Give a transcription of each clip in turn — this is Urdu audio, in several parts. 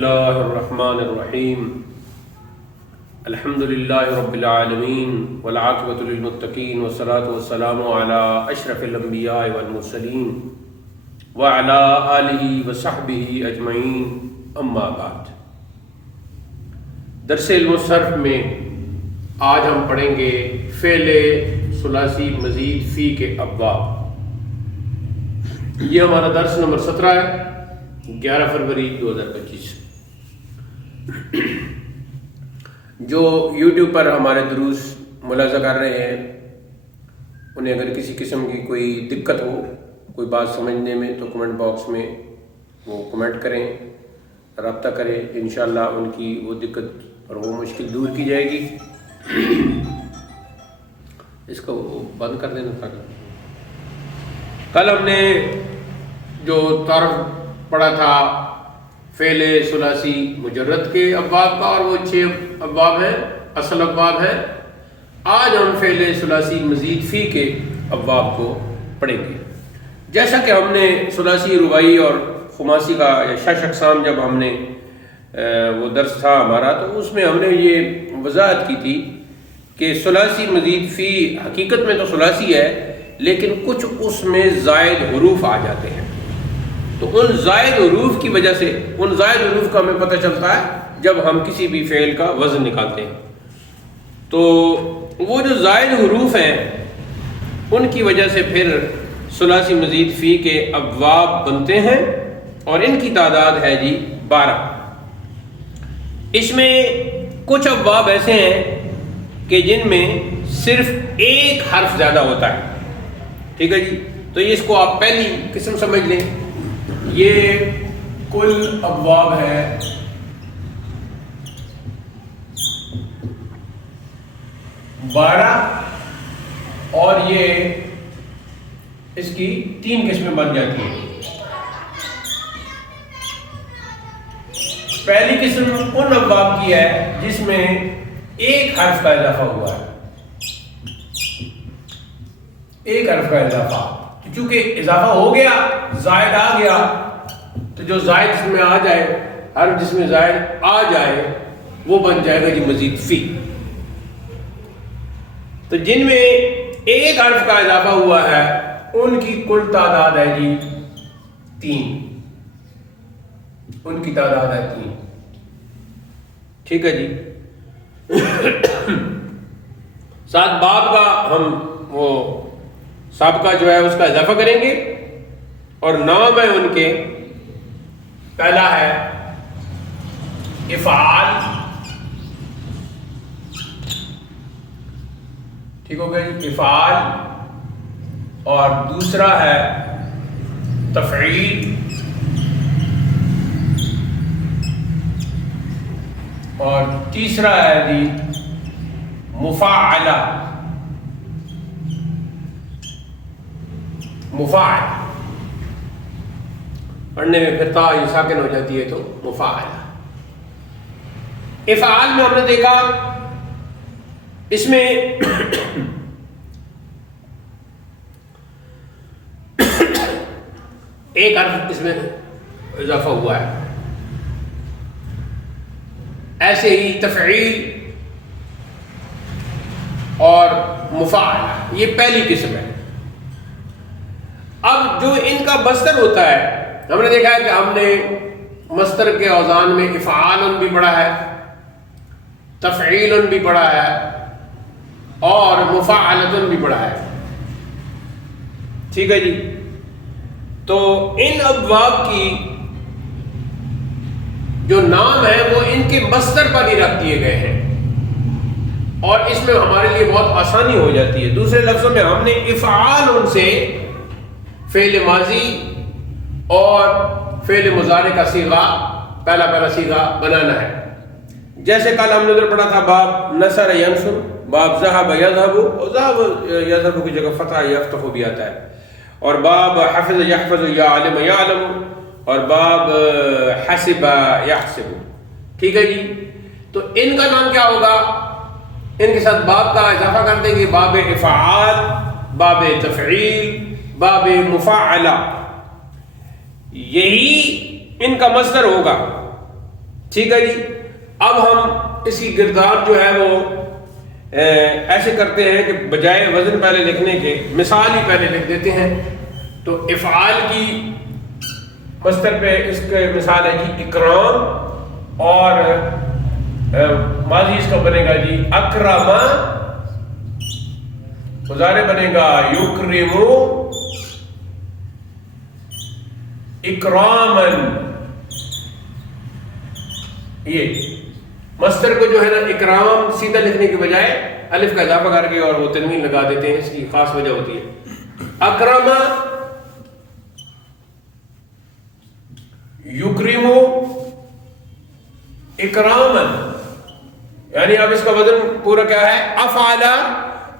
اللہ الرحمن الرحیم الحمد للہ رب العالمین والعاقبۃ للمتقین والصلاۃ والسلام علی اشرف الانبیاء والمرسلین وعلی آلہ وصحبہ اجمعین، اما بعد۔ درس علم الصرف میں آج ہم پڑھیں گے فعل ثلاثی مزید فی کے ابواب۔ یہ ہمارا درس نمبر 17 ہے، 11 فروری 2025۔ جو یوٹیوب پر ہمارے دروس ملاحظہ کر رہے ہیں، انہیں اگر کسی قسم کی کوئی دقت ہو، کوئی بات سمجھنے میں، تو کمنٹ باکس میں وہ کمنٹ کریں، رابطہ کریں، انشاءاللہ ان کی وہ دقت اور وہ مشکل دور کی جائے گی۔ اس کو بند کر دینا تھا۔ کل ہم نے جو تعارف پڑھا تھا فعل ثلاثی مجرد کے ابواب کا، اور وہ 6 ابواب ہیں، اصل ابواب ہیں۔ آج ہم فعل ثلاثی مزید فی کے ابواب کو پڑھیں گے۔ جیسا کہ ہم نے ثلاثی، رباعی اور خماسی کا یا 6 اقسام جب ہم نے وہ درس تھا ہمارا، تو اس میں ہم نے یہ وضاحت کی تھی کہ ثلاثی مزید فی حقیقت میں تو ثلاثی ہے، لیکن کچھ اس میں زائد حروف آ جاتے ہیں۔ تو ان زائد حروف کی وجہ سے، ان زائد حروف کا ہمیں پتہ چلتا ہے جب ہم کسی بھی فعل کا وزن نکالتے ہیں۔ تو وہ جو زائد حروف ہیں ان کی وجہ سے پھر ثلاثی مزید فی کے ابواب بنتے ہیں، اور ان کی تعداد ہے جی 12۔ اس میں کچھ ابواب ایسے ہیں کہ جن میں صرف ایک حرف زیادہ ہوتا ہے، ٹھیک ہے جی۔ تو اس کو آپ پہلی قسم سمجھ لیں۔ یہ کل ابواب ہے 12، اور یہ اس کی 3 قسمیں بن جاتی ہیں۔ پہلی قسم ان ابواب کی ہے جس میں ایک حرف کا اضافہ ہوا ہے، ایک حرف کا اضافہ۔ چونکہ اضافہ ہو گیا، زائد آ گیا، تو جو زائد جس میں آ جائے، حرف جس میں زائد آ جائے، وہ بن جائے گا جی مزید فی۔ تو جن میں ایک حرف کا اضافہ ہوا ہے ان کی کل تعداد ہے جی 3، ان کی تعداد ہے 3، ٹھیک ہے جی۔ ساتھ باب کا ہم وہ سابقہ جو ہے اس کا اضافہ کریں گے، اور نام ہے ان کے، پہلا ہے افعال، ٹھیک ہو گیا جی، افعال، اور دوسرا ہے تفعیل، اور تیسرا ہے جی مفاعلہ، مفاعل، پڑھنے میں پھر تا یہ ساکن ہو جاتی ہے تو مفاعلہ۔ افعال میں ہم نے دیکھا اس میں ایک حرف اس میں اضافہ ہوا ہے۔ ایسے ہی تفعیل اور مفاعلہ، یہ پہلی قسم ہے۔ اب جو ان کا مصدر ہوتا ہے، ہم نے دیکھا ہے کہ ہم نے مصدر کے اوزان میں افعال بھی پڑھا ہے، تفعیل بھی پڑھا ہے، اور مفاعلۃ بھی پڑھا ہے، ٹھیک ہے جی۔ تو ان ابواب کی جو نام ہے وہ ان کے مصدر پر ہی رکھ دیے گئے ہیں، اور اس میں ہمارے لیے بہت آسانی ہو جاتی ہے۔ دوسرے لفظوں میں ہم نے افعال ان سے فعل ماضی اور فعل مضارع کا صیغہ، پہلا صیغہ بنانا ہے۔ جیسے کل ہم نے ادھر پڑھا تھا باب نصر ینصر، باب ذهب یذهب، اور ذهب یذهب کی جگہ فتح یفتح بھی آتا ہے، اور باب حفظ یحفظ یا علم یعلم، اور باب حسب یحسب، ٹھیک ہے جی۔ تو ان کا نام کیا ہوگا؟ ان کے ساتھ باب کا اضافہ کر دیں گے، باب افعال، باب تفعیل، باب مفاعلہ، یہی ان کا مصدر ہوگا۔ ٹھیک ہے جی. اب ہم اس کی گردان جو ہے وہ ایسے کرتے ہیں کہ بجائے وزن پہلے لکھنے کے مثال ہی پہلے لکھ دیتے ہیں. تو افعال کی مصدر پہ اس کے مثال ہے جی اکرام، اور ماضی اس کا بنے گا جی اکرم، مضارع بنے گا یکرم اکرامن. یہ مصدر کو جو ہے نا اکرام سیدھا لکھنے کے بجائے الف کا اضافہ کر کے اور وہ تنوین لگا دیتے ہیں. اس کی خاص وجہ ہوتی ہے. اکرم یکرم اکرامن، یعنی اب اس کا وزن پورا کیا ہے؟ افعل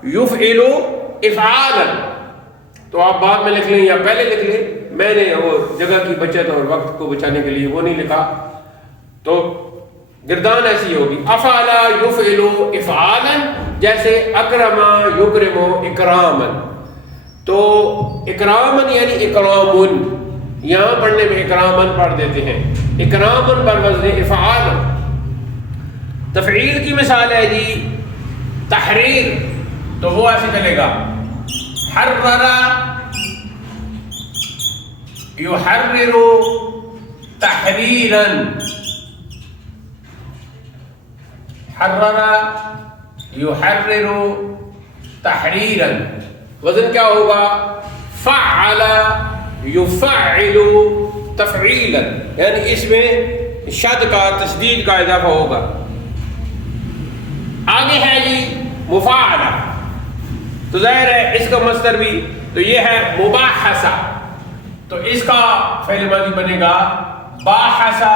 یفعل افعالا. تو آپ بعد میں لکھ لیں یا پہلے لکھ لیں، میں نے وہ جگہ کی بچت اور وقت کو بچانے کے لیے وہ نہیں لکھا. تو گردان ایسی ہوگی افعل یفعل افعالا، جیسے اکرم یکرم اکرامن. تو اکرامن یعنی اکرامن، یہاں پڑھنے میں اکرامن پڑھ دیتے ہیں، اکرامن پر وزن افعال. تفعیل کی مثال ہے جی تحریر، تو وہ ایسے چلے گا حرر یحرر تحریرا، حرر یحرر تحریرا. وزن کیا ہوگا؟ فعل یفعل تفعیلا، یعنی اس میں شد کا تشدید کا اضافہ ہوگا. آگے ہے جی مفاعلہ، تو ظاہر ہے اس کا مصدر بھی تو یہ ہے مباحثہ. تو اس کا فعل ماضی بنے گا باحثہ،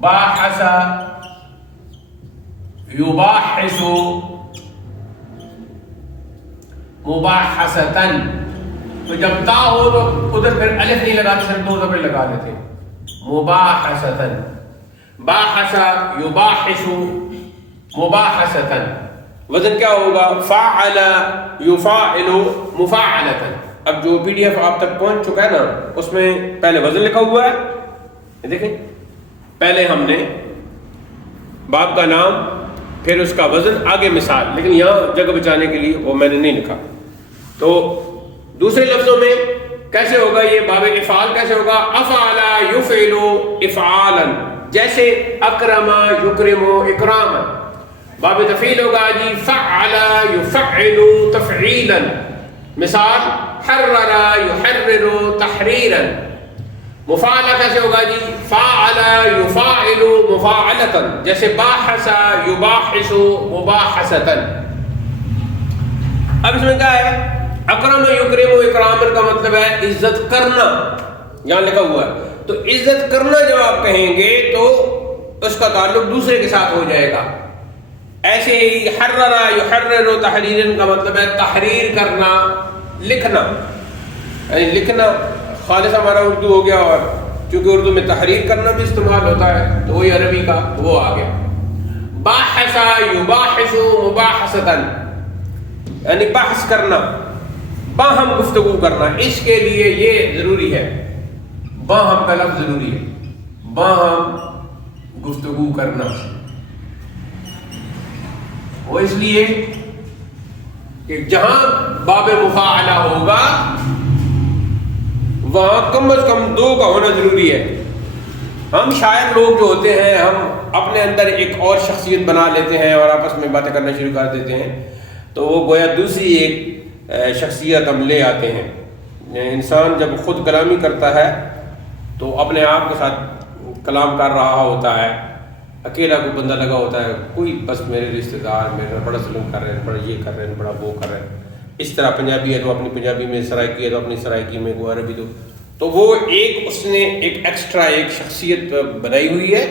باحث یباحث مباحثتاً. تو جب تا ہو تو ادھر پھر الف نہیں لگاتے، صرف دو زبر لگا دیتے. مباحثتاً، باحث یباحث مباحثتاً. وزن کیا ہوگا؟ فاعل یفاعل مفاعلتاً. اب جو پی ڈی ایف آپ تک پہنچ چکا ہے نا، اس میں پہلے وزن لکھا ہوا ہے، دیکھیں پہلے ہم نے باب کا نام، پھر اس کا وزن، آگے مثال، لیکن یہاں جگہ بچانے کے لیے وہ میں نے نہیں لکھا. تو دوسرے لفظوں میں کیسے ہوگا یہ باب افعال کیسے ہوگا؟ افعل یفعل افعالا، جیسے اکرم یکرم اکراما. باب تفعیل ہوگا جی فعل یفعل تفعیلا، مثال حرر یحرر تحریرا. مفاعلہ کیسے ہوگا جی؟ فاعل یفاعل مفاعلتا، جیسے باحث یباحث مباحثتا. اب اس میں کیا ہے؟ اکرم یکرم اکرامن کا مطلب ہے عزت کرنا، یہاں لکھا ہوا ہے. تو عزت کرنا جب آپ کہیں گے تو اس کا تعلق دوسرے کے ساتھ ہو جائے گا. ایسے ہی حرر یحرر تحریرا کا مطلب ہے تحریر کرنا، لکھنا، یعنی لکھنا خالص ہمارا اردو ہو گیا، اور چونکہ اردو میں تحریر کرنا بھی استعمال ہوتا ہے تو وہی عربی کا وہ آ گیا. باحث یباحث مباحثتا، یعنی بحث کرنا، باہم گفتگو کرنا. اس کے لیے یہ ضروری ہے، باہم کا لفظ ضروری ہے، باہم گفتگو کرنا. وہ اس لیے کہ جہاں باب مفاعلہ ہوگا وہاں کم از کم دو کا ہونا ضروری ہے. ہم شاعر لوگ جو ہوتے ہیں، ہم اپنے اندر ایک اور شخصیت بنا لیتے ہیں اور آپس میں باتیں کرنا شروع کر دیتے ہیں، تو وہ گویا دوسری ایک شخصیت ہم لے آتے ہیں. انسان جب خود کلامی کرتا ہے تو اپنے آپ کے ساتھ کلام کر رہا ہوتا ہے، اکیلا کوئی بندہ لگا ہوتا ہے، کوئی بس میرے رشتہ دار میرے بڑا ظلم کر رہے ہیں، بڑا یہ کر رہے ہیں، بڑا وہ کر رہے ہیں. اس طرح پنجابی ہے تو اپنی پنجابی میں، سرائکی ہے تو اپنی سرائکی میں، وہ عربی تو وہ ایک اس نے ایک ایکسٹرا ایک شخصیت بنائی ہوئی ہے،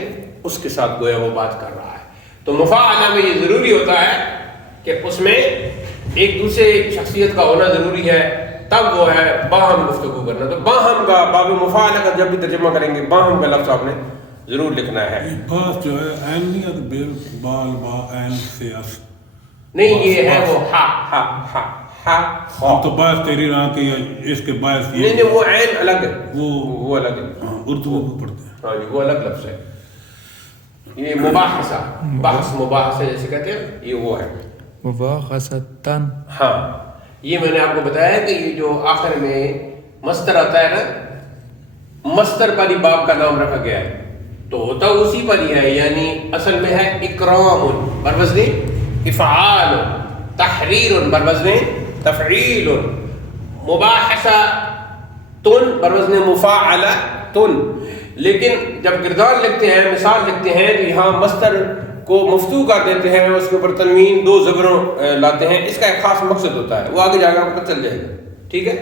اس کے ساتھ گویا وہ بات کر رہا ہے. تو مفاعلہ میں یہ ضروری ہوتا ہے کہ اس میں ایک دوسرے شخصیت کا ہونا ضروری ہے، تب وہ ہے باہم گفتگو کرنا. تو باہم کا باب مفاعلہ کا جب بھی ترجمہ کریں گے باہم کا لفظ آپ نے ضرور لکھنا ہے. باس جو ہے عین نہیں ہے، بال بال با عین سے اس نہیں، یہ ہے وہ ہا ہا ہا ہا. تو باعث تحریر آ کے اس کے باعث نہیں، وہ عین الگ ہے، وہ الگ ہے. اردو میں پڑھتے ہیں. ہاں جی وہ الگ لفظ ہے. یہ مباحثہ، بحث مباحثہ جیسے کہتے ہیں، یہ وہ ہے مباحثتاً. ہاں یہ میں نے آپ کو بتایا کہ یہ جو آخر میں مصدر آتا ہے نا، مصدر پر ہی باب کا نام رکھا گیا ہے تو ہوتا اسی پر ہی ہے، یعنی اصل میں ہے اکرام بر وزن افعال، تحریر بر وزن تفعیل، مباحثہ تن بر وزن مفاعلہ تن. لیکن جب گردان لکھتے ہیں، مثال لکھتے ہیں، تو یہاں مصدر کو مفتوح کر دیتے ہیں، اس کے اوپر تنوین دو زبروں لاتے ہیں. اس کا ایک خاص مقصد ہوتا ہے، وہ آگے جا کر آپ کو پتہ چل جائے گا. ٹھیک ہے،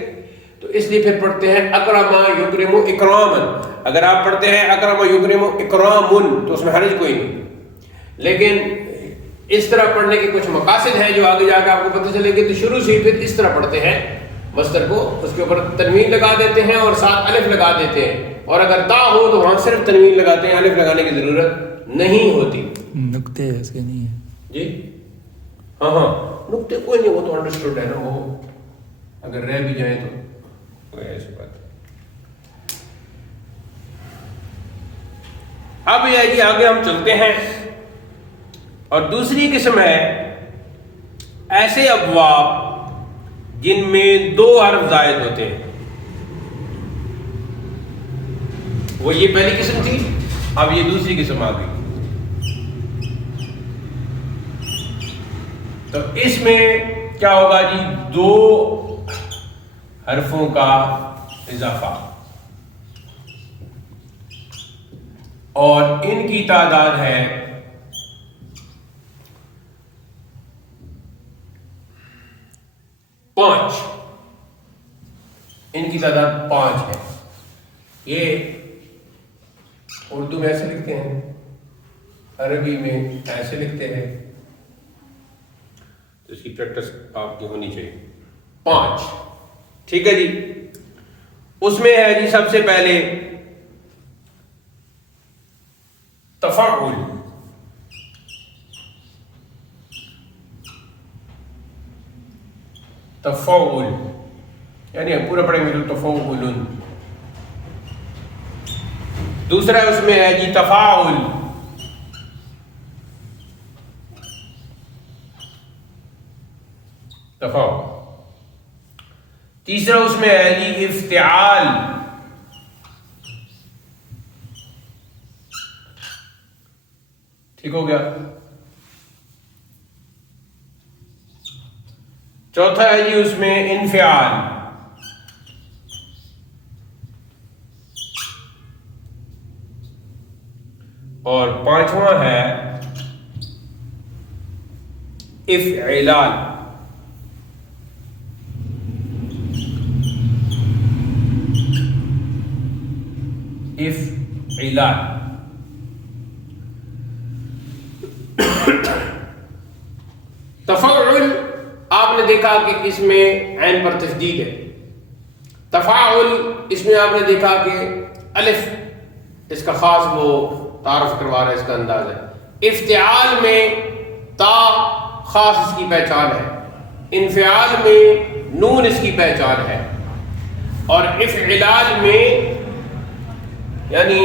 تو اس لیے پھر پڑھتے ہیں اکرم یکرم اکراما. اگر آپ پڑھتے ہیں اکرم یکرم اکرامن تو اس میں حرج کوئی نہیں، لیکن اس طرح پڑھنے کے کچھ مقاصد ہیں جو آگے جا کے آپ کو پتہ چلے گی. تو شروع سے ہی پھر اس طرح پڑھتے ہیں مصدر کو، اس کے اوپر تنوین لگا دیتے ہیں اور ساتھ الف لگا دیتے ہیں، اور اگر تا ہو تو وہاں صرف تنوین لگاتے ہیں، الف لگانے کی ضرورت نہیں ہوتی. نقطے ایسے نہیں ہیں جی ہاں ہاں نقطے کوئی نہیں، وہ تو انڈرسٹوڈ ہے نا، وہ اگر رہ بھی جائیں تو کوئی ایسی بات ہے. اب یہ جی آگے ہم چلتے ہیں، اور دوسری قسم ہے ایسے ابواب جن میں دو حرف زائد ہوتے ہیں. وہ یہ پہلی قسم تھی، اب یہ دوسری قسم آ گئی. تو اس میں کیا ہوگا جی؟ دو حرفوں کا اضافہ، اور ان کی تعداد ہے 5. ان کی تعداد 5 ہے. یہ اردو میں ایسے لکھتے ہیں، عربی میں ایسے لکھتے ہیں، تو اس کی پریکٹس آپ کی ہونی چاہیے. 5 ٹھیک ہے جی. اس میں ہے جی سب سے پہلے تفاعل. تفاعل یعنی پورا پڑھیں گے تو تفاعل. دوسرا اس میں ہے جی تفاعل. تفاعل. تیسرا اس میں ہے جی افتعال. ٹھیک ہو گیا. چوتھا ہے جی اس میں انفعال. اور پانچواں ہے افعلال. افعلال. تفاعل آپ نے دیکھا کہ اس میں عین پر تشدید ہے. تفاعل اس میں آپ نے دیکھا کہ الف اس کا خاص وہ تعارف کروا رہا ہے، اس کا انداز ہے. افتعال میں تا خاص اس کی پہچان ہے، انفعال میں نون اس کی پہچان ہے، اور افعلال میں یعنی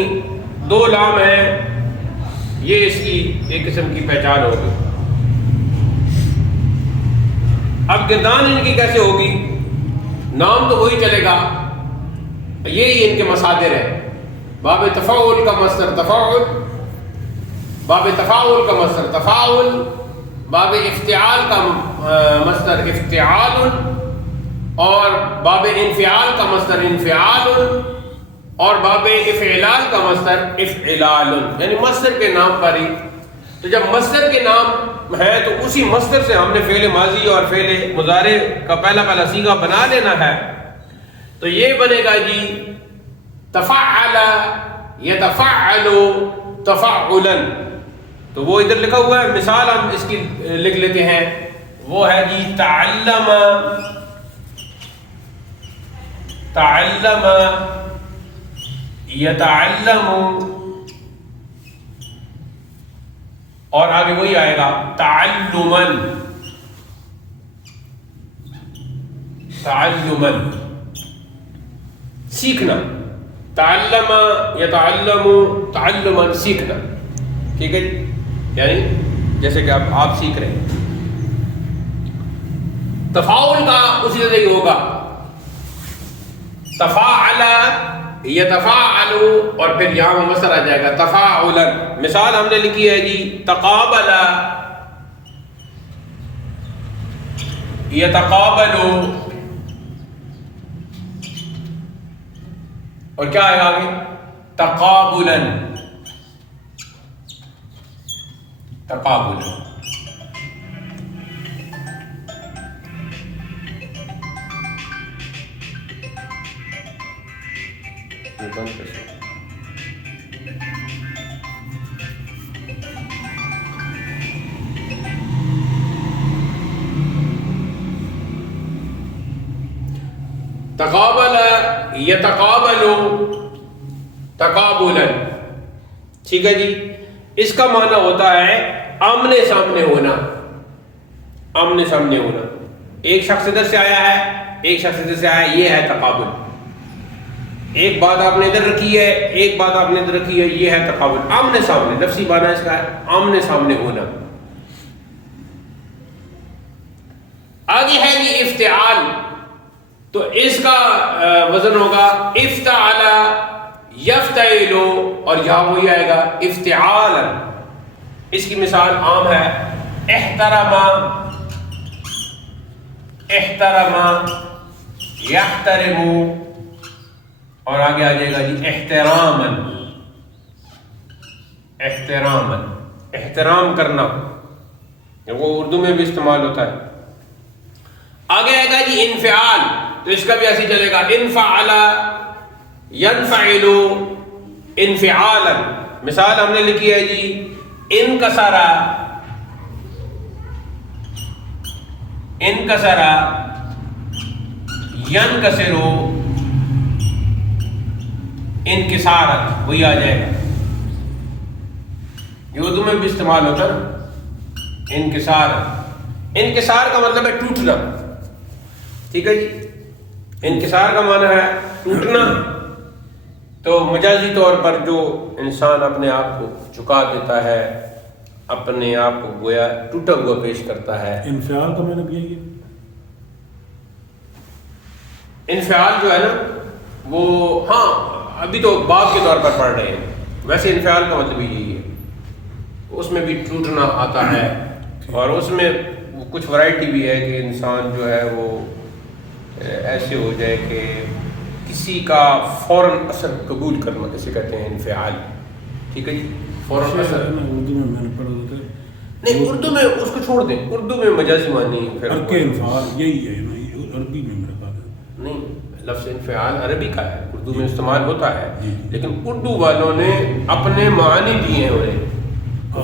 2 لام ہیں، یہ اس کی ایک قسم کی پہچان ہوگی. اب گردان ان کی کیسے ہوگی؟ نام تو وہی چلے گا، یہی ان کے مصادر ہیں. باب تفاعل کا مصدر تفاعل، باب تفاعل کا مصدر تفاعل، باب افتعال کا مصدر افتعال، اور باب انفعال کا مصدر انفعال، اور باب افعلال کا مصدر افعلال. یعنی مصدر کے نام پر ہی. تو جب مصدر کے نام ہے تو اسی مصدر سے ہم نے فعل ماضی اور فعل مضارع کا پہلا صیغہ بنا لینا ہے. تو یہ بنے گا جی تفعل یتفعل تفعلا. تو وہ ادھر لکھا ہوا ہے، مثال ہم اس کی لکھ لیتے ہیں. وہ ہے جی تعلم تعلم یتعلم، اور آگے وہی آئے گا تعلمن تعلمن، سیکھنا. تعلم یتعلم تعلما سیکھنا، ٹھیک ہے جی، یعنی جیسے کہ اب آپ سیکھ رہے ہیں. تفاعل کا اسی طرح ہی ہوگا، تفاعل یتفاعل اور پھر یہاں مصدر آ جائے گا تفاعلا. مثال ہم نے لکھی ہے جی تقابل یتقابل، اور کیا آئے گا آگے تقابلا، تقابلا. تقابل یتقابل تقابلا، ٹھیک ہے جی. اس کا معنی ہوتا ہے آمنے سامنے ہونا، آمنے سامنے ہونا. ایک شخص ادھر سے آیا ہے، ایک شخص ادھر سے آیا ہے، یہ ہے تقابل. ایک بات آپ نے ادھر رکھی ہے، ایک بات آپ نے ادھر رکھی ہے، یہ ہے تقابل. آمنے سامنے، لفظی معنی اس کا ہے آمنے سامنے ہونا. آگے ہے جی افتعال، تو اس کا وزن ہوگا افتعل یفتعل، اور یہاں وہی آئے گا افتعالا. اس کی مثال عام ہے احترم احترم یحترم، اور آگے آ جائے گا جی احتراما احتراما، احترام کرنا، وہ اردو میں بھی استعمال ہوتا ہے. آگے آئے گا جی انفعال، تو اس کا بھی ایسے چلے گا انفعل ینفعل انفعالا. مثال ہم نے لکھی ہے جی انکسر انکسر ینکسر انکسارا، وہی آ جائے گا. یہ اردو میں بھی استعمال ہوتا ہے نا انکسار. انکسار کا مطلب ہے ٹوٹنا، ٹھیک ہے جی. انکسار کا معنی ہے ٹوٹنا. تو مجازی طور پر جو انسان اپنے آپ کو جھکا دیتا ہے، اپنے آپ کو گویا ٹوٹا ہوا پیش کرتا ہے. انفعال کا میں نے یہی ہے. انفعال جو ہے نا وہ، ہاں ابھی تو باب کے طور پر پڑھ رہے ہیں، ویسے انفعال کا مطلب یہی ہے. اس میں بھی ٹوٹنا آتا ہے، اور اس میں کچھ ورائٹی بھی ہے کہ انسان جو ہے وہ ایسے ہو جائے کہ کسی کا فوراً اثر قبول کرنا، اسے کہتے ہیں انفعال. ٹھیک ہے جی، فوراً اثر. اردو میں نے پڑھا تھا. نہیں اردو میں اس کو چھوڑ دیں، اردو میں مجازی معنی پھر انفعال یہی ہے نا، عربی میں میرے خیال ہے. نہیں، لفظ انفعال عربی کا ہے، اردو میں استعمال ہوتا ہے، لیکن اردو والوں نے اپنے معنی دیے ہیں انہیں،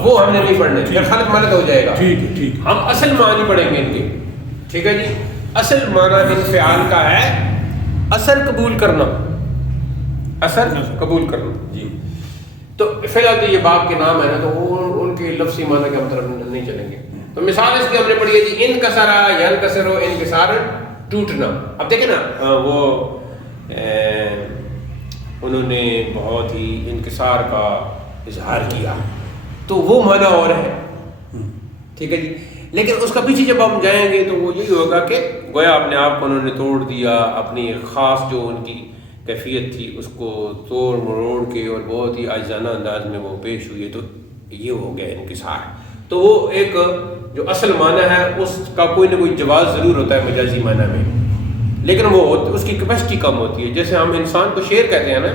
وہ ہم نے نہیں پڑھنے. پھر خلط ملط ہو جائے گا. ٹھیک. ہم اصل معنی پڑھیں گے ان کے. ٹھیک ہے جی. اصل معنی انفعال کا ہے اثر قبول کرنا، اثر قبول کرنا جی. تو فی الحال تو یہ باب کے نام ہے نا، تو ان کے لفظی معنی کے ہم طرف نہیں چلیں گے. تو مثال اس کی ہم نے پڑھی ہے جی انکسر ینکسر انکسارا، ٹوٹنا. اب دیکھیں نا وہ انہوں نے بہت ہی انکسار کا اظہار کیا، تو وہ معنی اور ہے. ٹھیک ہے جی. لیکن اس کا پیچھے جب ہم جائیں گے تو وہ یہی ہوگا کہ گویا اپنے آپ کو انہوں نے توڑ دیا، اپنی خاص جو ان کی کیفیت تھی اس کو توڑ مروڑ کے اور بہت ہی عاجزانہ انداز میں وہ پیش ہوئی، تو یہ ہو گیا انکسار. تو وہ ایک جو اصل معنی ہے اس کا کوئی نہ کوئی جواز ضرور ہوتا ہے مجازی معنی میں، لیکن وہ اس کی کیپیسٹی کم ہوتی ہے. جیسے ہم انسان کو شیر کہتے ہیں نا،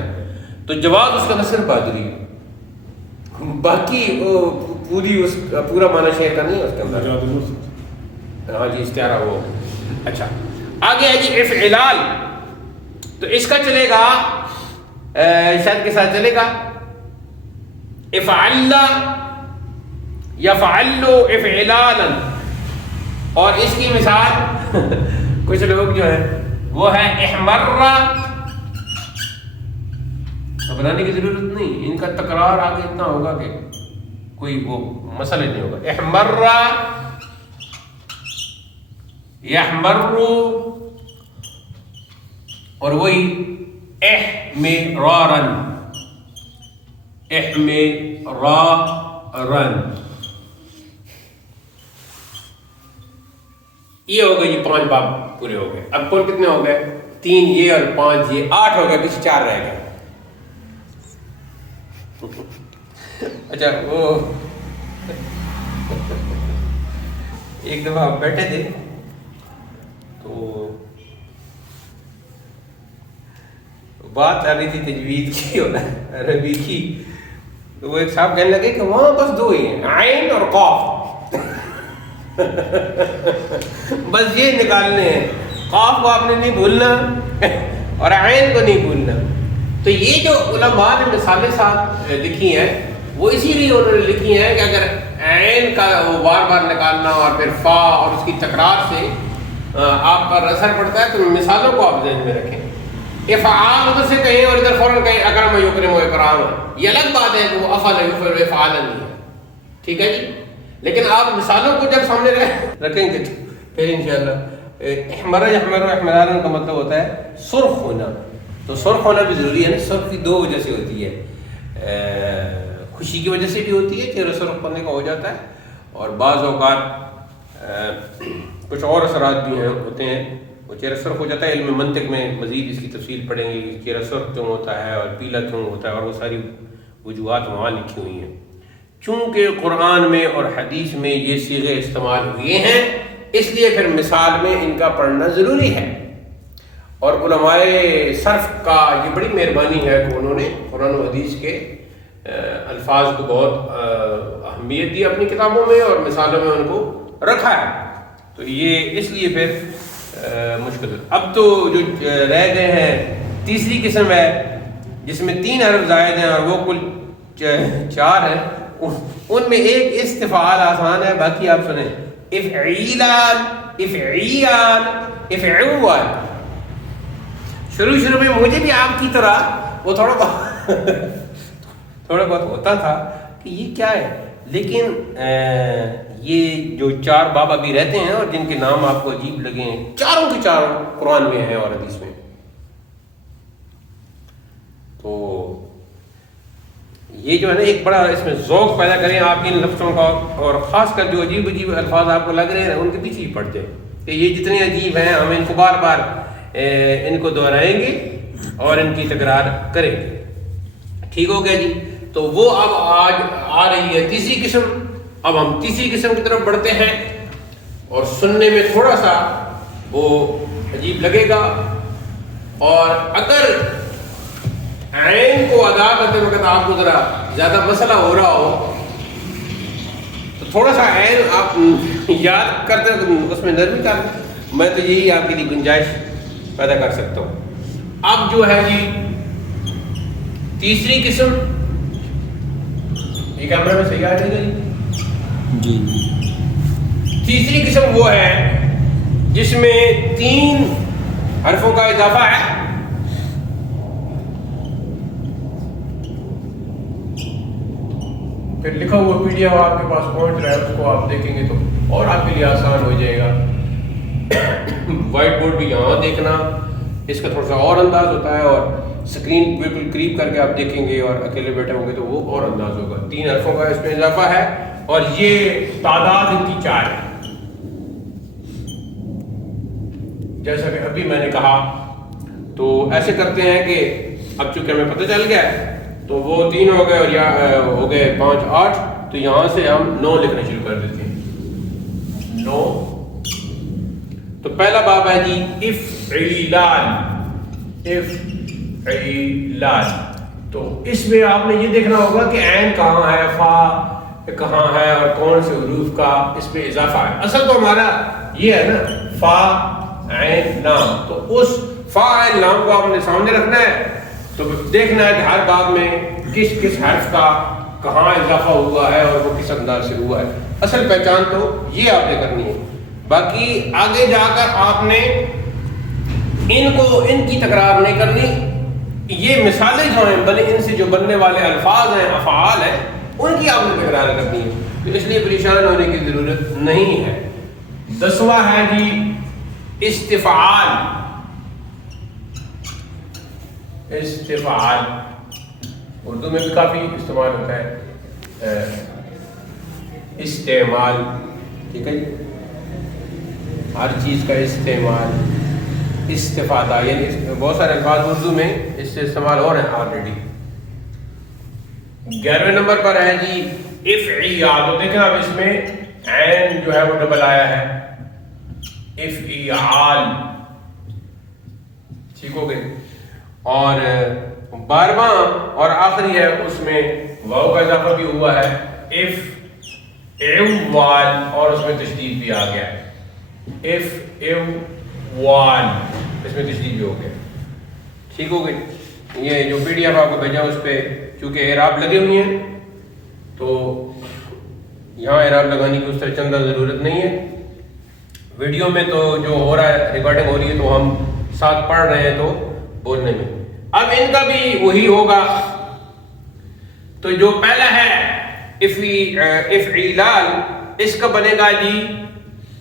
تو جواز اس کا نصر بہادری، باقی پورا معنی شعر کا نہیں ہے اس کے اندر. ہاں جی، استعارہ وہ. اچھا آگے ہے جی افعلال، تو اس کا چلے گا شاید کے ساتھ چلے گا افعل یفعل افعلالا. اور اس کی مثال کچھ لوگ جو ہے وہ ہے احمرہ، گھبرانے کی ضرورت نہیں، ان کا تکرار آگے اتنا ہوگا کہ کوئی وہ مسئلہ نہیں ہوگا. احمرہ یحمر، اور وہی احمرارا، احمرارا، یہ ہو گئے جی 5 باب پورے ہو گئے. اب کل کتنے ہو گئے؟ 3 یہ اور 5 یہ، 8 ہو گئے، پیچھے 4 رہ گئے. اچھا وہ ایک دفعہ آپ بیٹھے تھے تو بات آ رہی تھی تجوید کی اور عربی کی، تو وہ ایک صاحب کہنے لگے کہ وہاں بس 2 ہی ہیں، عین اور قاف. بس یہ نکالنے ہیں، قاف کو آپ نے نہیں بھولنا اور عین کو نہیں بھولنا. تو یہ جو علماء نے مثالیں ساتھ لکھی ہیں وہ اسی لیے انہوں نے لکھی ہیں کہ اگر عین کا وہ بار بار نکالنا اور پھر فا اور اس کی تکرار سے آپ پر اثر پڑتا ہے، تو مثالوں کو آپ ذہن میں رکھیں. افعال ادھر سے کہیں اور ادھر فوراً کہیں اکرم یکرم و اکرام، یہ الگ بات ہے کہ وہ افعل یفعل افعال نہیں ہے، ٹھیک ہے جی. لیکن آپ مثالوں کو جب سامنے رکھیں گے تو پھر انشاءاللہ احمر یحمر احمرارا کا مطلب ہوتا ہے سرخ ہونا. تو سرخ ہونا بھی ضروری ہے نا. سرخ کی 2 وجہ سے ہوتی ہے، خوشی کی وجہ سے بھی ہوتی ہے، چہرہ سرخ ہونے کا ہو جاتا ہے، اور بعض اوقات کچھ اور اثرات بھی ہوتے ہیں وہ چہرہ سرخ ہو جاتا ہے. علم منطق میں مزید اس کی تفصیل پڑھیں گے کہ چہرہ سرخ کیوں ہوتا ہے اور پیلا کیوں ہوتا ہے، اور وہ ساری وجوہات وہاں لکھی ہوئی ہیں. چونکہ قرآن میں اور حدیث میں یہ صیغے استعمال ہوئے ہیں، اس لیے پھر مثال میں ان کا پڑھنا ضروری ہے. اور علماء صرف کا یہ بڑی مہربانی ہے کہ انہوں نے قرآن و حدیث کے الفاظ کو بہت اہمیت دی اپنی کتابوں میں اور مثالوں میں ان کو رکھا ہے. تو یہ اس لیے پھر مشکل ہے. اب تو جو رہ گئے ہیں تیسری قسم ہے جس میں 3 حرف زائد ہیں اور وہ کل 4 ہیں. ان میں ایک استفعال آسان ہے، باقی آپ سنیں. افعیلان، افعیان، افعوان. شروع میں مجھے بھی آپ کی طرح وہ تھوڑا بہت ہوتا تھا کہ یہ کیا ہے، لیکن یہ جو 4 باب ابھی رہتے ہیں اور جن کے نام آپ کو عجیب لگے ہیں، چاروں کے چاروں قرآن میں ہیں اور حدیث میں. تو یہ جو ہے نا ایک بڑا اس میں ذوق پیدا کریں آپ ان لفظوں کا، اور خاص کر جو عجیب الفاظ آپ کو لگ رہے ہیں ان کے پیچھے ہی پڑھتے ہیں کہ یہ جتنے عجیب ہیں ہم ان کو بار بار ان کو دہرائیں گے اور ان کی تکرار کریں گے. ٹھیک ہو گیا جی. تو وہ اب آج آ رہی ہے تیسری قسم. اب ہم تیسری قسم کی طرف بڑھتے ہیں اور سننے میں تھوڑا سا وہ عجیب لگے گا، اور اگر عین کو ادا کرتے وقت آپ کو ذرا زیادہ مسئلہ ہو رہا ہو تو تھوڑا سا عین آپ یاد کرتے اس میں نرمی کر، میں تو یہی آپ کے لیے گنجائش پیدا کر سکتا ہوں. اب جو ہے جی تیسری قسم، یہ کیمرہ میں صحیح آ جائے گا جی. تیسری قسم وہ ہے جس میں 3 حرفوں کا اضافہ ہے. پھر لکھا ہوا PDF آپ کے پاس پہنچ رہا ہے، اس کو آپ دیکھیں گے تو اور آپ کے لیے آسان ہو جائے گا. وائٹ بورڈ بھی یہاں دیکھنا، اس کا تھوڑا سا اور انداز ہوتا ہے، اور اسکرین بالکل قریب کر کے آپ دیکھیں گے اور اکیلے بیٹھے ہوں گے تو وہ اور انداز ہوگا. 3 حرفوں کا اس میں اضافہ ہے اور یہ تعداد ان کی 4 ہے. جیسا کہ ابھی میں نے کہا، تو ایسے کرتے ہیں کہ اب چونکہ ہمیں پتہ چل گیا تو وہ 3 ہو گئے اور یا ہو گئے 5 8، تو یہاں سے ہم 9 لکھنا شروع کر دیتے ہیں. 9. تو پہلا باب ہے جی افعیلان. افعیلان. تو اس میں آپ نے یہ دیکھنا ہوگا کہ عین کہاں ہے، فا کہاں ہے، اور کون سے حروف کا اس پہ اضافہ ہے. اصل تو ہمارا یہ ہے نا فا عین لام، تو اس فا عین لام کو آپ نے سامنے رکھنا ہے. تو دیکھنا ہے کہ ہر باب میں کس کس حرف کا کہاں اضافہ ہوا ہے اور وہ کس انداز سے ہوا ہے. اصل پہچان تو یہ آپ نے کرنی ہے. باقی آگے جا کر آپ نے ان کی تکرار نہیں کرنی. یہ مثالیں جو ہیں ان سے جو بننے والے الفاظ ہیں، افعال ہیں، ان کی آپ نے تکرار کرنی ہے. تو اس لیے پریشان ہونے کی ضرورت نہیں ہے. 10واں ہے جی استفعال. استفعال اردو میں بھی کافی استعمال ہوتا ہے استعمال، ٹھیک ہے جی، ہر چیز کا استعمال، استفادہ، یعنی بہت سارے الفاظ اردو میں اس سے استعمال ہو رہے ہیں آلریڈی۔ 11ویں نمبر پر ہے جی افعیال، تو دیکھیں اب اس میں عین جو ہے وہ ڈبل آیا ہے، افعیال، ٹھیک ہو گئے۔ اور 12واں اور آخری ہے، اس میں واو کا اضافہ بھی ہوا ہے، افعوال، اور اس میں تشدید بھی آ گیا ہے، افعوال، اس میں تشدید بھی ہو گیا، ٹھیک ہو گئی۔ یہ جو پی ڈی ایف آپ کو بھیجا اس پہ چونکہ اعراب لگے ہوئی ہیں تو یہاں اعراب لگانے کی اس طرح چندہ ضرورت نہیں ہے، ویڈیو میں تو جو ہو رہا ہے ریکارڈنگ ہو رہی ہے تو ہم ساتھ پڑھ رہے ہیں تو بولنے میں۔ اب ان کا بھی وہی ہوگا، تو جو پہلا ہے افعیلال، اس کا بنے گا جی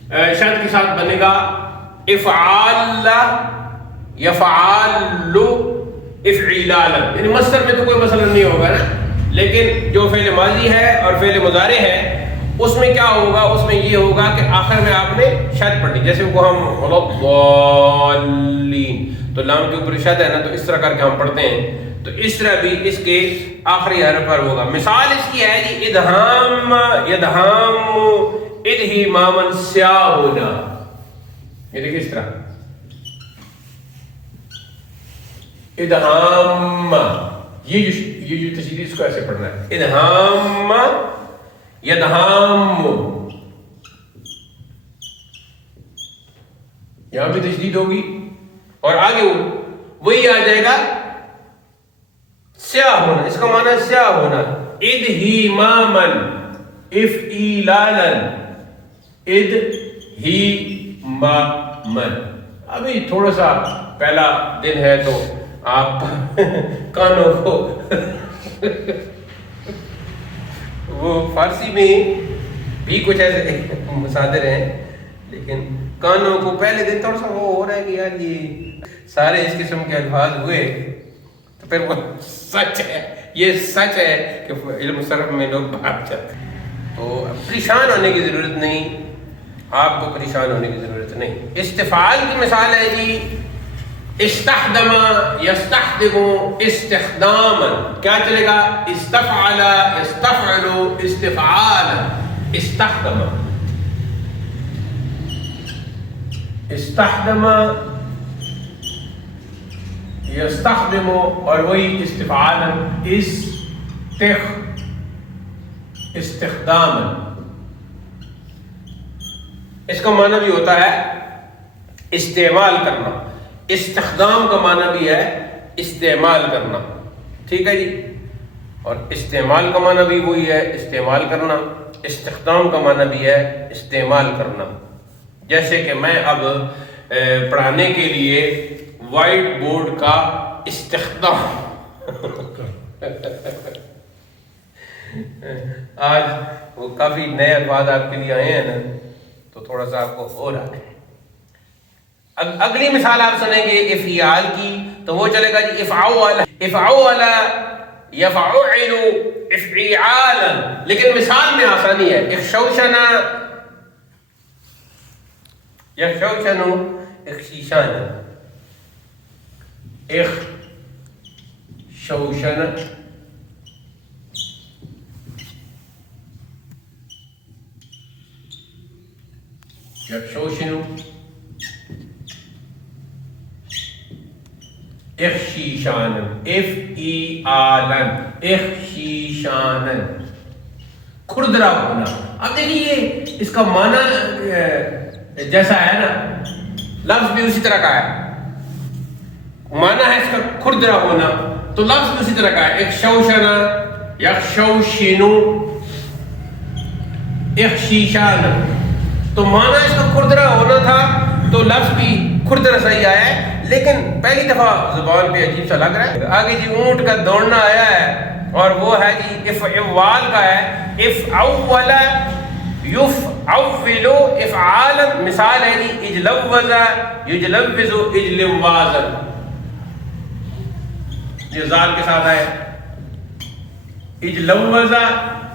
شرط کے ساتھ بنے گا افعال یفعال افعیلالا، یعنی مصدر میں تو کوئی مسئلہ نہیں ہوگا نا، لیکن جو فعل ماضی ہے اور فعل مضارع ہے اس میں کیا ہوگا، اس میں یہ ہوگا کہ آخر میں آپ نے شد پڑھنی، جیسے وہ ہم ضالین تو لام کے اوپر شد ہے نا، تو اس طرح کر کے ہم پڑھتے ہیں، تو اس طرح بھی اس کے آخری حرف پر ہوگا۔ مثال اس کی ہے جی ادہام، یدہام ادہیمامن سیاہ ہونا، یہ دیکھیں اس طرح ادہام، یہ جو تشدید اس کو ایسے پڑھنا ہے، ادہام یدہام، یہاں بھی تشدید ہوگی اور آگے وہی آ جائے گا سیاہ ہونا، اس کا معنی ہے سیاہ ہونا، ادہیمامن افعیلالا ادہیمامن۔ ابھی تھوڑا سا پہلا دن ہے تو آپ کانوں کو وہ فارسی میں بھی کچھ ایسے مصادر ہیں، لیکن کانوں کو پہلے دن تھوڑا سا وہ ہو رہا ہے کہ یار یہ سارے اس قسم کے الفاظ ہوئے تو پھر وہ سچ ہے، یہ سچ ہے کہ علم صرف میں لوگ بھاگ جاتے ہیں، تو پریشان ہونے کی ضرورت نہیں، آپ کو پریشان ہونے کی ضرورت نہیں۔ استفعال کی مثال ہے جی استخدم یستخدم استخداما، کیا چلے گا؟ استفعل یستفعل استفعالا، استخدم استخدم یستخدم، اور وہی استفعالا استخداما، اس کا معنی بھی ہوتا ہے استعمال کرنا، استخدام کا معنی بھی ہے استعمال کرنا، ٹھیک ہے جی، اور استعمال کا معنی بھی وہی ہے استعمال کرنا، استخدام کا معنی بھی ہے استعمال کرنا۔ جیسے کہ میں اب پڑھانے کے لیے وائٹ بورڈ کا استخدام آج وہ کافی نئے الفاظ آپ کے لیے آئے ہیں نا، تو تھوڑا سا آپ کو ہو رہا ہے۔ اگلی مثال آپ سنیں گے افعال کی، تو وہ چلے گا جی افعول افعول یفعل افعالا، لیکن مثال میں آسانی ہے، اخشوشن یخشوشن اخشیشان، اخشوشن یخشوشن اخشیشان، افعالا اخشیشان، کھردرا ہونا۔ اب دیکھیے اس کا معنی جیسا ہے نا، لفظ بھی اسی طرح کا ہے، معنی ہے اس کا کھردرا ہونا، تو لفظ بھی اسی طرح کا ہے، اخشوشن یخشوشن اخشیشان، تو معنی اس کا کھردرا ہونا تھا تو لفظ بھی کھردرا صحیح آیا ہے، لیکن پہلی دفعہ زبان پہ عجیب سا لگ رہا ہے۔ آگے جی اونٹ کا دوڑنا آیا ہے، اور وہ ہے جی افعوال کا ہے، افعول یفعول افعالا، مثال ہے جی اجلوز یجلوز اجلوازا، یہ زال کے ساتھ آئے. اجلوزا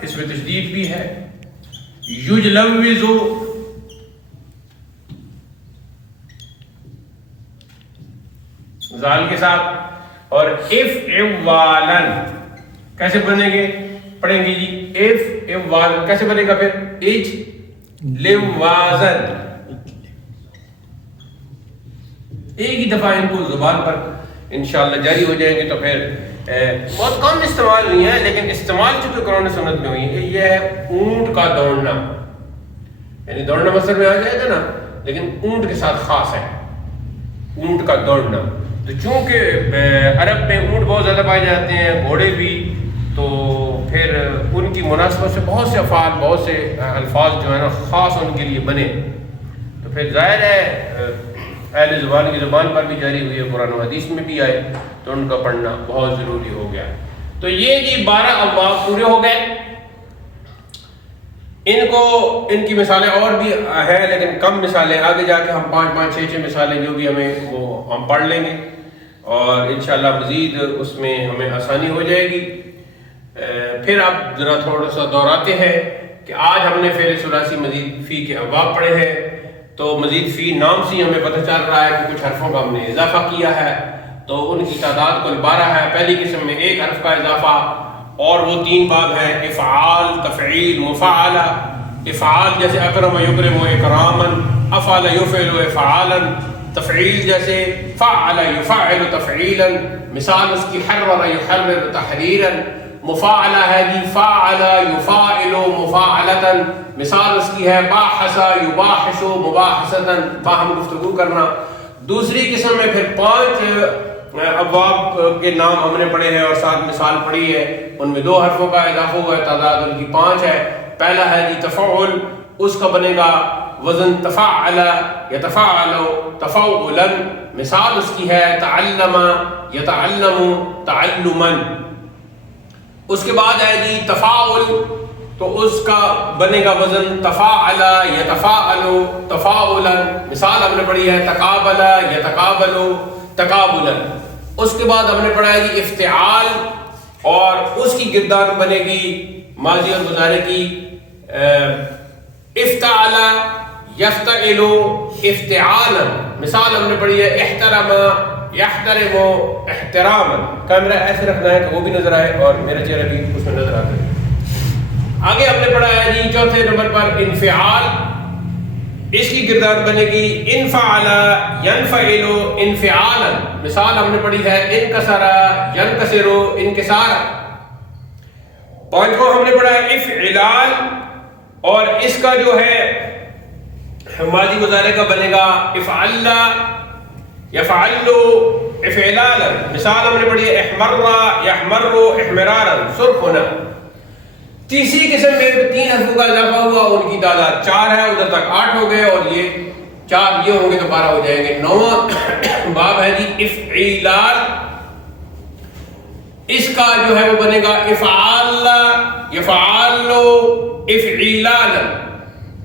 اس میں تشدید بھی ہے. یجلوزو زال کے ساتھ. اور افعوالن کیسے بنیں گے؟ پڑھیں گے جی افعوالن کیسے بنے گا پھر؟ اجلوازن. ایک ہی دفعہ ان کو زبان پر انشاءاللہ جاری ہو جائیں گے تو پھر بہت کم استعمال نہیں ہے، لیکن استعمال چونکہ قرآن سنت میں ہوئی ہے. یہ ہے اونٹ کا دوڑنا، یعنی دوڑنا مصدر میں آ جائے گا نا، لیکن اونٹ کے ساتھ خاص ہے اونٹ کا دوڑنا. تو چونکہ عرب میں اونٹ بہت زیادہ پائے جاتے ہیں، گھوڑے بھی، تو پھر ان کی مناسبت سے بہت سے افعال، بہت سے الفاظ جو ہے نا خاص ان کے لیے بنے. تو پھر ظاہر ہے اہل زبان کی زبان پر بھی جاری ہوئی ہے، قرآن و حدیث میں بھی آئے، تو ان کا پڑھنا بہت ضروری ہو گیا. تو یہ جی 12 ابواب پورے ہو گئے. ان کی مثالیں اور بھی ہیں، لیکن کم مثالیں. آگے جا کے ہم 5 6 مثالیں جو بھی ہمیں وہ ہم پڑھ لیں گے، اور انشاءاللہ مزید اس میں ہمیں آسانی ہو جائے گی. پھر آپ ذرا تھوڑا سا دہراتے ہیں کہ آج ہم نے فعل ثلاثی مزید فی کے ابواب پڑھے ہیں. تو مزید فی نام سے ہمیں پتہ چل رہا ہے کہ کچھ حرفوں کا ہم نے اضافہ کیا ہے، تو ان کی تعداد کل 12 ہے. پہلی قسم میں 1 حرف کا اضافہ، اور وہ 3 باب ہیں: افعال، تفعیل، مفاعلہ. افعال جیسے اکرم و یکرم و اکرامن، افعل یفعل افعالا. تفعیل جیسے فعل یفعل تفعیلا، مثال اس کی حرر یحرر تحریرا. مفاعلہ ہے جی فاعل یفاعل مفاعلتا، مثال اس کی ہے باحث یباحث مباحثتا، باہم گفتگو کرنا. دوسری قسم میں پھر 5 ابواب کے نام ہم نے پڑھے ہیں اور 7 مثال پڑھی ہے. ان میں 2 حرفوں کا اضافہ ہوا ہے، تعداد ان کی 5 ہے. پہلا ہے جی تفعل، اس کا بنے گا وزن تفعل یتفعل تفعلا، مثال اس کی ہے تعلم یتعلم تعلما. اس کے بعد ہے جی تفاعل، تو اس کا بنے گا وزن تفاعل یتفاعل تفاعلا، مثال ہم نے پڑھی ہے تقابل یتقابل تقابلا. اس کے بعد ہم نے پڑھا ہے جی افتعال، اور اس کی گردان بنے گی ماضی اور مضارع کی افتعل یفتعل افتعالا، مثال ہم نے پڑھی ہے احترم یحترم احتراما. کیمرہ ایسے رکھنا ہے کہ وہ بھی نظر آئے اور میرا چہرہ بھی اس میں نظر آتا ہے. آگے ہم نے پڑھا ہے جی چوتھے نمبر پر انفعال، اس کی گردان بنے گی انفعل ینفعل انفعالا، مثال ہم نے پڑھی ہے انکسر ینکسر انکسارا. 5واں ہم نے پڑھا ہے افعلال، اور اس کا جو ہے ماضی مضارع کا بنے گا افعل یفعل افعلالا، مثال ہم نے پڑھی ہے احمر یحمر احمرارا، سرخ ہونا. تیسری قسم میں 3 حرفوں کا اضافہ ہوا، ان کی تعداد 4 ہے، ادھر تک 8 ہو گئے، اور یہ 4 یہ ہوں گے تو 12 ہو جائیں گے. 9واں باب ہے جی افعلال، اس کا جو ہے وہ بنے گا افعال یفعل افعلالا،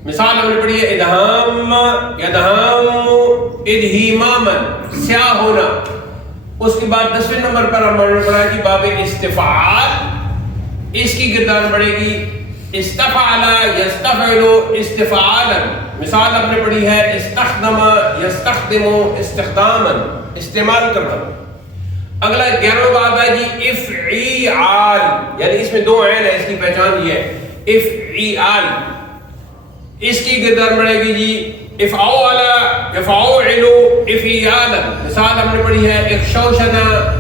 مثال ہم نے پڑھی ہے ادہام یدہام ادہیماما، سیاہ ہونا. اس کے بعد 10ویں نمبر پر ہم نے پڑھا کہ باب استفعال، اس کی گردان پڑے گی استفعل یستفعل استفعالا، مثال ہم نے پڑھی ہے استخدم یستخدم استخداما، استعمال کرنا. اگلا 11واں باب ہے جی افعیال، یعنی اس میں 2 عین ہے، اس کی پہچان یہ ہے افعیال. اس کی گردان پڑے گی جی افعول یفعول افعیالا، مثال ہم نے پڑھی ہے اخشوشن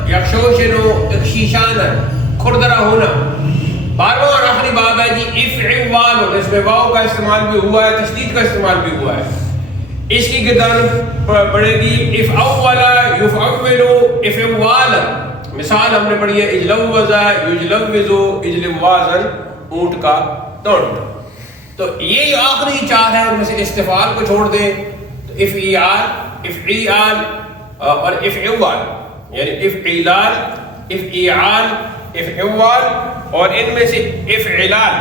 یخشوشن اخشیشانا، کھردرا ہونا. 12واں اور آخری باب ہے جی افعوال، اس میں واو کا استعمال بھی ہوا ہے، تشدید کا استعمال بھی ہوا ہے. اس کی گردان پڑے گی افعول یفعول افعوالا، مثال ہم نے پڑھی ہے اجلوز یجلوز اجلوازا، اونٹ کا دوڑنا. تو یہ آخری 4 ہیں، ان میں سے استفعال کو چھوڑ دیں تو افعیال افعیال اور افعوال، یعنی افعیلال افعیال افعوال، اور ان میں سے افعلال.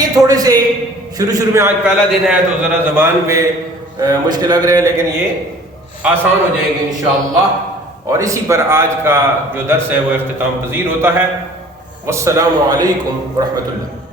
یہ تھوڑے سے شروع میں، آج پہلا دن ہے تو ذرا زبان پہ مشکل لگ رہے ہیں، لیکن یہ آسان ہو جائے گی انشاءاللہ. اور اسی پر آج کا جو درس ہے وہ اختتام پذیر ہوتا ہے۔ والسلام علیکم ورحمۃ اللہ۔